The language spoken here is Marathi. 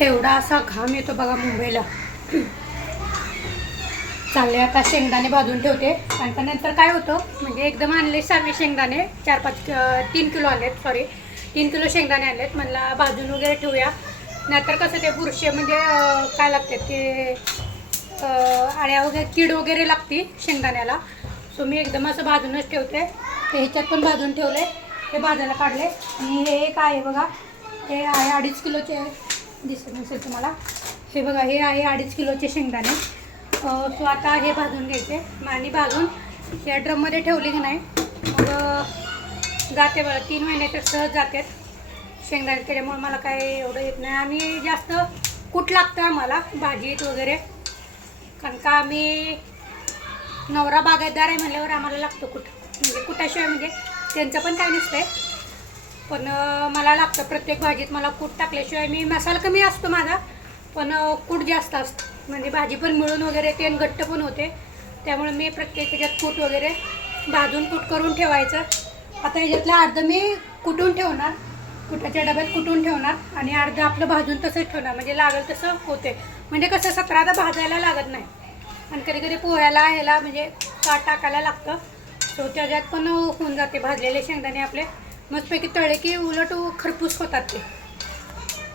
एवढा असा घाम येतो बघा मुंबईला. चांगले आता शेंगदाणे भाजून ठेवते. आणि पण नंतर काय होतं म्हणजे एकदम आणले सामे शेंगदाणे 3 किलो आलेत, सॉरी 3 किलो शेंगदाणे आणलेत. मला भाजून वगैरे ठेवूया, नाहीतर कसं ते बुरशे म्हणजे काय लागते ते आळ्या वगैरे कीड वगैरे लागते शेंगदाण्याला. सो मी एकदम असं भाजूनच ठेवते. ते ह्याच्यात पण भाजून ठेवले, ते भाजायला काढले. आणि हे एक आहे बघा, हे आहे 2.5 किलोचे, दिसत नसेल तुम्हाला. हे बघा, हे आहे 2.5 किलोचे शेंगदाणे. सो आता हे भाजून घ्यायचे आणि भाजून या ड्रममध्ये ठेवली की नाही मग जाते बघा. 3 महिने तर सहज जातात शेंगदाणे, त्याच्यामुळे मला काय एवढं येत नाही. आम्ही जास्त कूट लागतं आम्हाला भाजीत वगैरे, कारण का आम्ही नवरा बागायतदार आहे म्हणल्यावर आम्हाला लागतं कूट. म्हणजे कुटाशिवाय म्हणजे त्यांचं पण काय नसतं आहे, पण मला लागतं प्रत्येक भाजीत. मला कूट टाकल्याशिवाय, मी मसाला कमी असतो माझा पण कूट जास्त असतं, म्हणजे भाजी पण मिळून वगैरे ते घट्ट पण होते. त्यामुळे मी प्रत्येक ह्याच्यात कूट वगैरे भाजून कूट करून ठेवायचं. आता ह्याच्यातलं अर्धं मी कुटून ठेवणार, कुटाच्या डब्यात कुटून ठेवणार आणि अर्धं आपलं भाजून तसंच ठेवणार, म्हणजे लागेल तसं होते. म्हणजे कसं 17दा भाजायला लागत नाही. आणि कधी कधी पोह्याला ह्याला म्हणजे काट टाकायला लागतं, सो त्याच्यात पण होऊन जाते. भाजलेले शेंगदाणे आपले मस्तपैकी तळले की उलट खरपूस होतात ते.